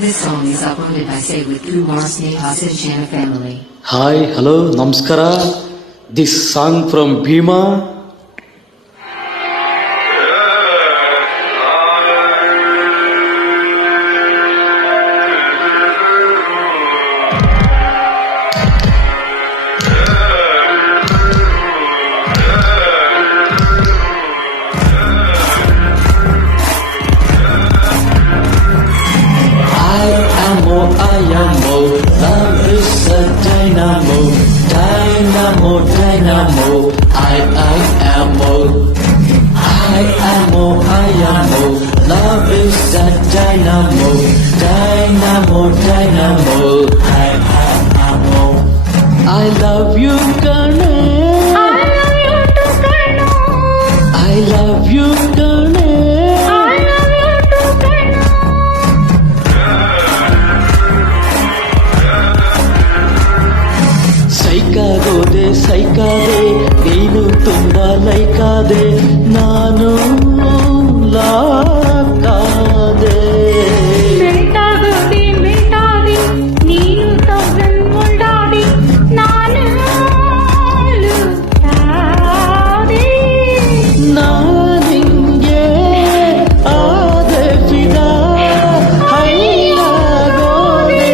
This song is uploaded by Say with Kumar Sneha Sijana family. Hi hello ನಮಸ್ಕಾರ. This song from Bheema. Love is a dynamo, dynamo, dynamo. I am Love is a dynamo, dynamo, dynamo. I am I love you, Karne. I love you too, Karne. I love you, Karne. ಸೈಕಾದೆ ನೀನು ತುಂಬಾ ಲೈಕಾದೆ, ನಾನು ಲಾಕಾದೆ. ಮೆಲ್ಟಾದೆ ನೀನು thousand ಮೊಲ್ಡಾದೆ, ನಾನು ಲುಟಾದೆ. ನಾನಿಂಗೆ ಆದೆ ಫಿದಾ, ಹೈಯಾಗೋದೆ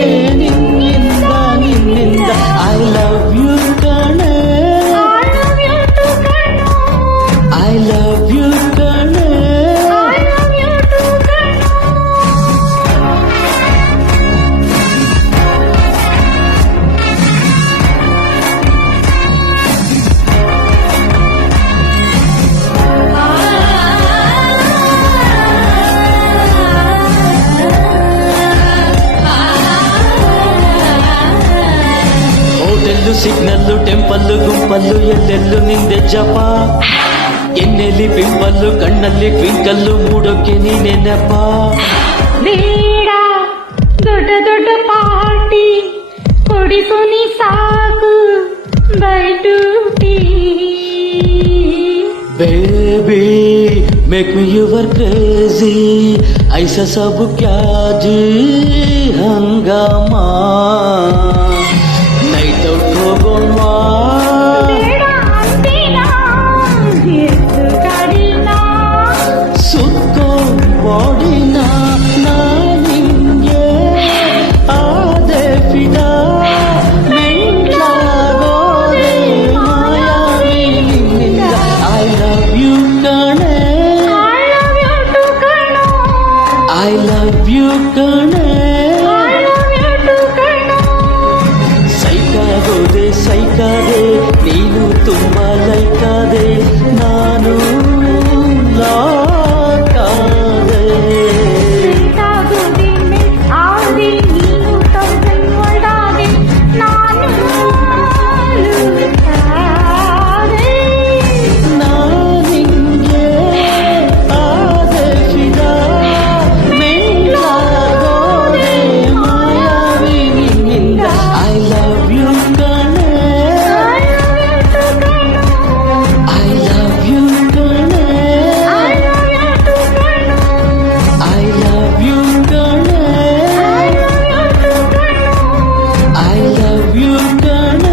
ನಿನ್ನಿಂದ. I love you ಕಣೆ, I love you ಕಣೆ. Hotel, signal, temple, ಗುಂಪಲ್ಲು, ಎಲ್ಲೆಲ್ಲು ನಿಂದೆ ಜಪ. ಎನ್ನೆಲ್ಲಿ ಪಿಂಪಲ್ಲು, ಕಣ್ಣಲ್ಲಿ ಟ್ವಿಂಕಲ್ಲು, ಮೂಡೋಕೆ ನೀನೆ ನೆಪ. ಬೇಡ ದೊಡ್ಡ ದೊಡ್ಡ ಪಾರ್ಟಿ ಕೊಡಿಸು ನೀ ಸಾಕು, ಬೈಟೂಟಿ. Baby make me your crazy, ಐಸಾ ಸಬ್ ಕ್ಯಾ ಜಿ ಹಂಗಾಮಾ. ನೈಟ್ ಔಟ್ ಹೋಗೋಣ, ಸುತ್ತೋ ಬಾಡಿನ. ನಾನಿಂಗೆ ಆದೆ ಫಿದಾ, ಮೆಂಟ್ಲಾಗೋದೆ ಮಾಯಾವಿ ನಿನ್ನಿಂದ. ಐ ಲವ್ ಯು ಕಣೆ, ಐ ಲವ್ ಯು ಕಣೆ. ಸೈಕಾದೆ ನೀನು ತುಂಬಾ ಲೈಕಾದೆ, ನಾನು ಲಾಕಾದೆ. ನಾನಿಂಗೆ ಆದೆ ಫಿದಾ, ಮೆಂಟ್ಲಾಗೋದೆ ಮಾಯಾವಿ ನಿನ್ನಿಂದ. ಐ ಲವ್ ಯು ಕಣೆ, I love you ಕಣೆ, I love you ಕಣೆ, I love you ಕಣೆ.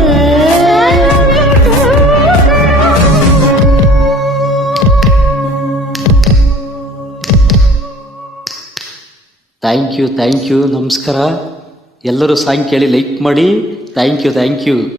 ಥ್ಯಾಂಕ್ ಯು ನಮಸ್ಕಾರ. ಎಲ್ಲರೂ ಸಾಂಗ್ ಕೇಳಿ ಲೈಕ್ ಮಾಡಿ. Thank you